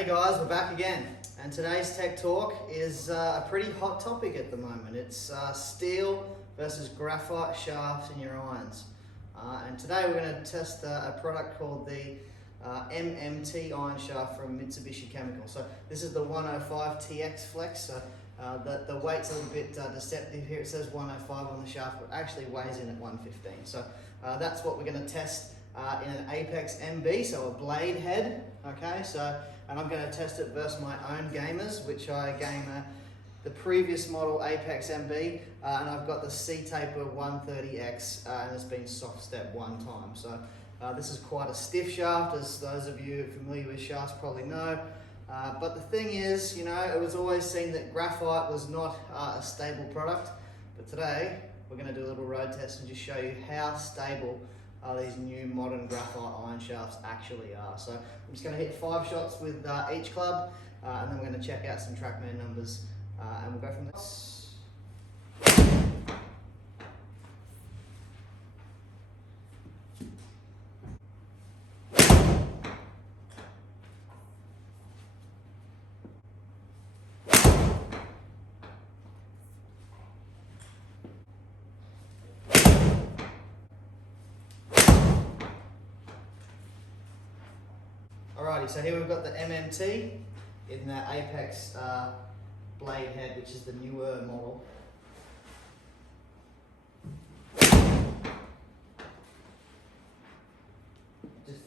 Hey guys, we're back again, and today's Tech Talk is a pretty hot topic at the moment. It's steel versus graphite shafts in your irons. And today we're going to test a product called the MMT iron shaft from Mitsubishi Chemical. So this is the 105 TX Flex. So the weight's a little bit deceptive here. It says 105 on the shaft, but actually weighs in at 115. So that's what we're going to test in an Apex MB, so a blade head. Okay, and I'm going to test it versus my own gamers, which I game the previous model Apex MB, and I've got the C-Taper 130X, and it's been soft step one time. So this is quite a stiff shaft, as those of you familiar with shafts probably know. But the thing is, you know, it was always seen that graphite was not a stable product. But today, we're going to do a little road test and just show you how stable these new modern graphite iron shafts actually are. So I'm just going to hit 5 shots with each club, and then we're going to check out some TrackMan numbers, and we'll go from there. Alrighty, so here we've got the MMT in the Apex blade head, which is the newer model. Just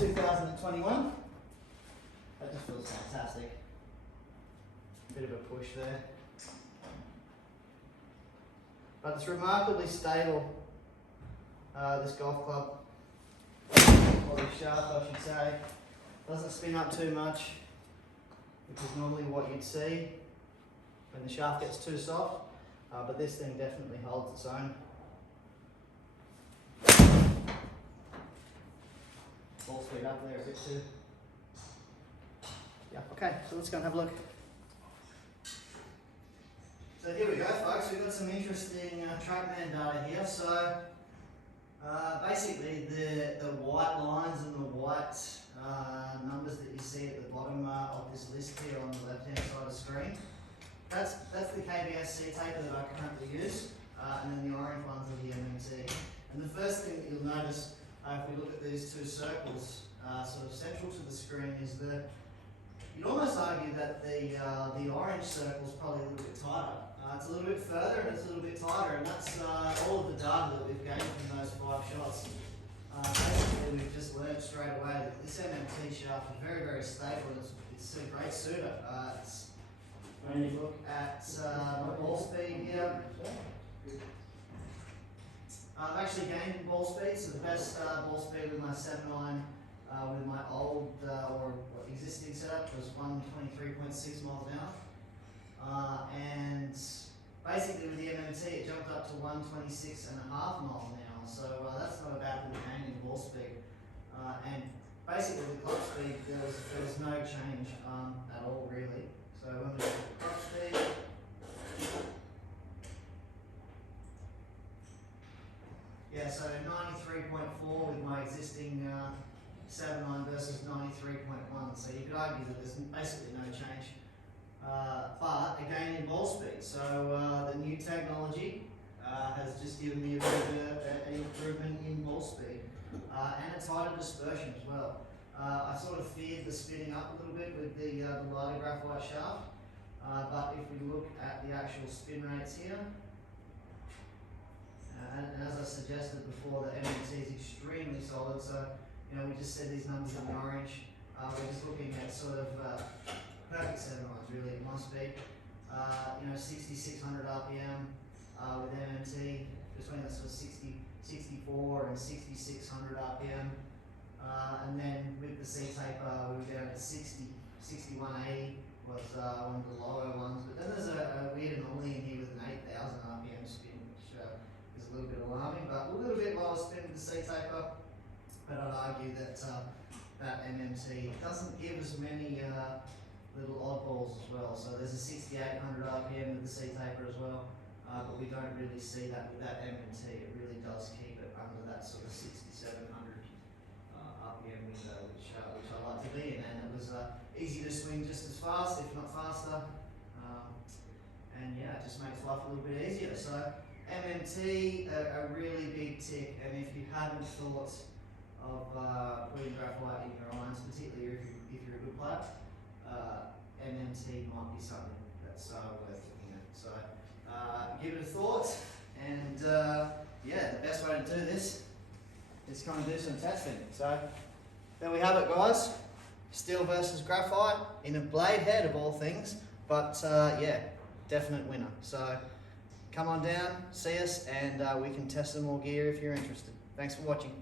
2021. That just feels fantastic. Bit of a push there. But it's remarkably stable. This golf club, or this shaft I should say, doesn't spin up too much, which is normally what you'd see when the shaft gets too soft, but this thing definitely holds its own. Ball speed up there a bit too. Yeah, okay, so let's go and have a look. So here we go folks, we've got some interesting TrackMan data here. So basically, the white lines and the white numbers that you see at the bottom of this list here on the left-hand side of the screen, that's the KBS C-Taper that I currently use, and then the orange ones are the MMT. And the first thing that you'll notice if we look at these two circles, sort of central to the screen, is that you'd almost argue that the orange circle is probably a little bit tighter. It's a little bit further and it's a little bit tighter, and that's all of the data that we've gained from those 5 shots. Basically, we've just learned straight away that this MMT shaft is very, very stable, and it's a great suitor. When you look at my ball speed here, I've actually gained ball speed, so the best ball speed with my 7.9 with my old or existing setup was 123.6 miles an hour. And basically with the MMT it jumped up to 126.5 miles an hour, so that's not a bad little gain in ball speed. And basically the clutch speed, there was no change at all really. So when we look at the clutch speed, yeah, so 93.4 with my existing 7.9 versus 93.1, so you could argue that there's basically no change. But again in ball speed, so the new technology has just given me a bit of an improvement in ball speed and a tighter dispersion as well. I sort of feared the spinning up a little bit with the lighter graphite shaft, but if we look at the actual spin rates here, and as I suggested before, the MMT is extremely solid, so you know we just said these numbers in orange. We're just looking at sort of perfect 7.9s really at my speed. You know, 6,600 RPM with MMT, between the sort of 64 and 6,600 RPM. And then with the C-Taper, we were down at 6180 was one of the lower ones. But then there's a weird anomaly in here with an 8,000 RPM spin, which is a little bit alarming, but a little bit lower spin with the C-Taper. But I'd argue that that MMT doesn't give as many little oddballs as well. So there's a 6,800 RPM with the C-Taper as well, but we don't really see that with that MMT. It really does keep it under that sort of 6,700 easy to swing just as fast, if not faster. And yeah, it just makes life a little bit easier. So MMT, a really big tick, and if you haven't thought of putting graphite in your irons, particularly if you're a good player, MMT might be something that's worth looking at. So give it a thought, and yeah, the best way to do this is kind of do some testing. So there we have it, guys. Steel versus graphite in a blade head of all things, but yeah, definite winner. So come on down, see us, and we can test some more gear if you're interested. Thanks for watching.